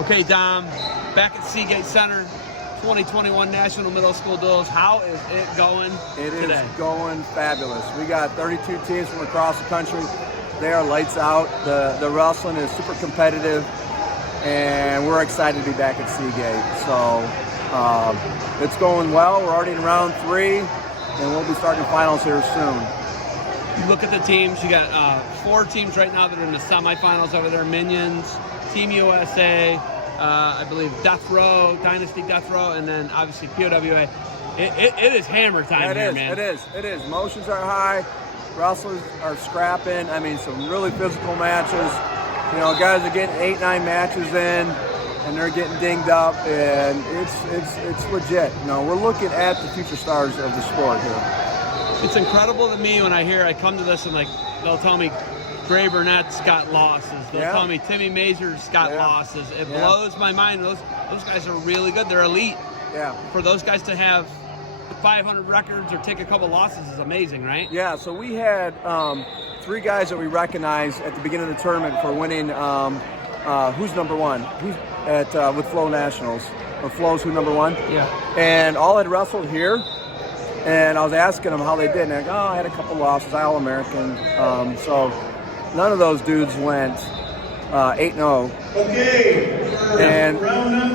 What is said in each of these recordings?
Okay, Dom, back at Seagate Center, 2021 National Middle School Duels. How is it going today? It is going fabulous. We got 32 teams from across the country. They are lights out. The wrestling is super competitive, and we're excited to be back at Seagate. So it's going well. We're already in round 3, and we'll be starting finals here soon. You look at the teams. You got 4 teams right now that are in the semifinals over there. Minions, Team USA, I believe Death Row, Dynasty Death Row, and then obviously POWA. It is hammer time here, man. It is. Emotions are high. Wrestlers are scrapping. I mean, some really physical matches. You know, guys are getting 8-9 matches in, and they're getting dinged up, and it's legit. You know, we're looking at the future stars of the sport here. It's incredible to me when I come to this and they'll tell me Gray Burnett's got losses. They'll tell me Timmy Mazur's got losses. It blows my mind. Those guys are really good. They're elite. Yeah. For those guys to have 500 records or take a couple losses is amazing, right? Yeah. So we had 3 guys that we recognized at the beginning of the tournament for winning. Who's number 1? Who's at with Flow Nationals? Or Flow's who number 1? Yeah. And all had wrestled here. And I was asking them how they did, and they're like, oh, I had a couple losses, I All-American. So none of those dudes went 8-0. And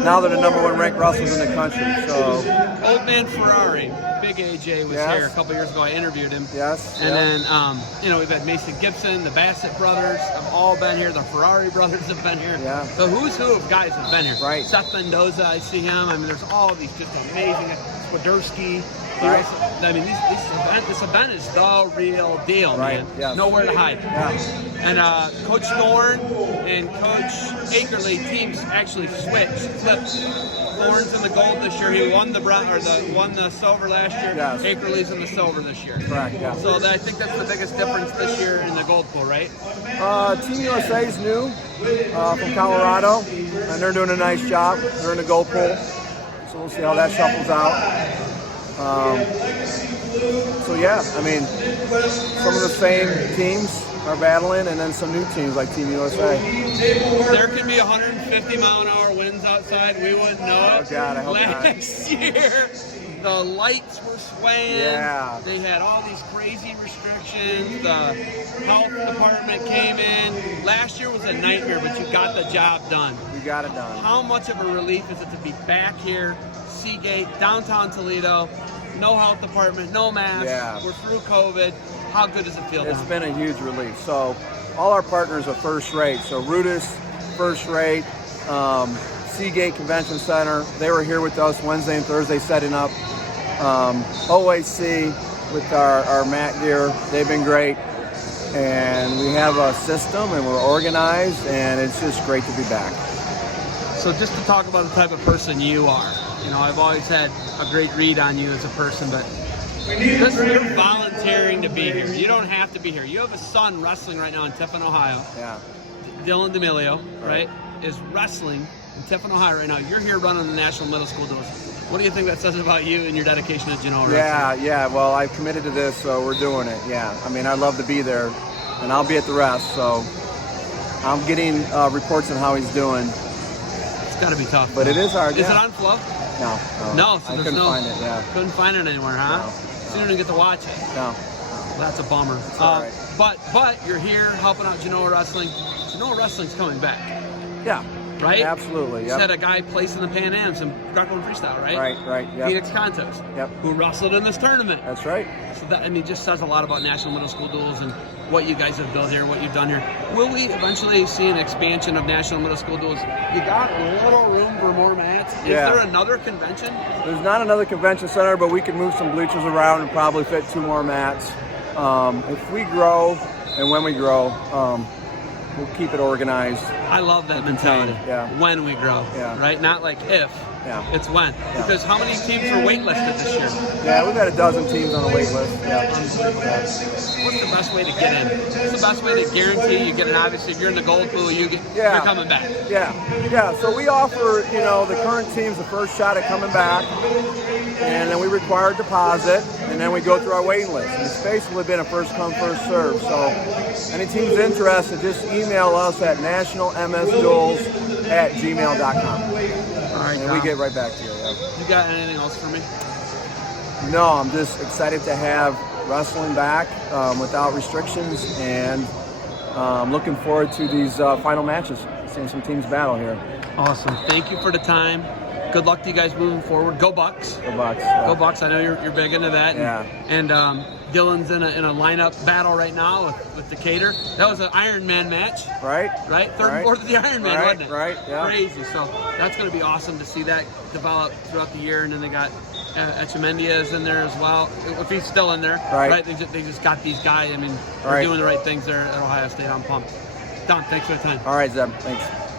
now they're the number 1 ranked wrestlers in the country. So Old Man Ferrari, Big AJ was here a couple years ago. I interviewed him. Yes. And then, we've had Mason Gibson, the Bassett brothers have all been here. The Ferrari brothers have been here. Yeah. The who's who of guys have been here. Right. Seth Mendoza, I see him. I mean, there's all these just amazing. Swiderski. Right. I mean, this event is the real deal, man. Yes. Nowhere to hide. Yeah. And Coach Thorne and Coach Akerley teams actually flipped. Thorne's in the gold this year. He won won the silver last year. Yes. Akerley's in the silver this year. Correct. Yeah. So I think that's the biggest difference this year in the gold pool, right? Team USA is new from Colorado, and they're doing a nice job. They're in the gold pool, so we'll see how that shuffles out. So yeah, I mean, some of the same teams are battling, and then some new teams like Team USA. There can be 150-mile-an-hour winds outside. We wouldn't know it. Oh God, I hope Last year, the lights were swaying. Yeah. They had all these crazy restrictions. The health department came in. Last year was a nightmare, but you got the job done. We got it done. How much of a relief is it to be back here, Seagate, downtown Toledo? No health department, no masks. Yeah. We're through COVID. How good does it feel? It's been a huge relief. So all our partners are first rate. So Rudis, first rate. Seagate Convention Center, they were here with us Wednesday and Thursday setting up. OAC with our mat gear, they've been great. And we have a system and we're organized, and it's just great to be back. So just to talk about the type of person you are, I've always had a great read on you as a person, but you're volunteering to be here. You don't have to be here. You have a son wrestling right now in Tiffin, Ohio. Yeah. Dylan D'Amelio, right, is wrestling in Tiffin, Ohio right now. You're here running the National Middle School Duels. What do you think that says about you and your dedication to Genoa wrestling? Yeah. Well, I've committed to this, so we're doing it. Yeah. I mean, I'd love to be there, and I'll be at the rest. So I'm getting reports on how he's doing. It's got to be tough. But it is hard. Is it on Flow? No. So I there's couldn't find it. Yeah. Couldn't find it anywhere, huh? No. So you didn't get to watch it. No. Well, that's a bummer. It's all right. But you're here helping out Genoa Wrestling. Genoa Wrestling's coming back. Yeah. Right? Absolutely. You Yep. had a guy placing the Pan Ams in Greco Freestyle, right? Right. Yep. Phoenix Contos. Yep. Who wrestled in this tournament. That's right. So that, just says a lot about National Middle School Duels and what you guys have built here and what you've done here. Will we eventually see an expansion of National Middle School Duels? You got a little room for more mats. Is there another convention? There's not another convention center, but we can move some bleachers around and probably fit 2 more mats. If we grow and when we grow, we'll keep it organized. I love that mentality. Yeah. When we grow, right? Not like if. Yeah. It's when. Yeah. Because how many teams were waitlisted this year? Yeah, we've had a dozen teams on the wait list. Yeah. What's the best way to get in? What's the best way to guarantee you get in? Obviously, if you're in the gold pool, you're coming back. Yeah. So we offer, the current teams the first shot at coming back, and then we require a deposit, and then we go through our waiting list. And it's basically been a first come, first serve. So any teams interested, just email us at nationalmsduels gmail.com. All right, And Dom. we get right back to you. Yeah. You got anything else for me? No, I'm just excited to have wrestling back without restrictions, and looking forward to these final matches, seeing some teams battle here. Awesome. Thank you for the time. Good luck to you guys moving forward. Go Bucks. Go Bucks. Yeah. Go Bucks. I know you're big into that. Yeah. And Dylan's in a lineup battle right now with Decatur. That was an Iron Man match. Right? Right? Third Right. and fourth of the Iron Man, Right, wasn't it? right, yeah. Crazy. So that's going to be awesome to see that develop throughout the year. And then they got Echemendia in there as well. If he's still in there. Right. They just got these guys. I mean, they're Right. doing the right things there at Ohio State. I'm pumped. Dom, thanks for the time. All right, Zeb. Thanks.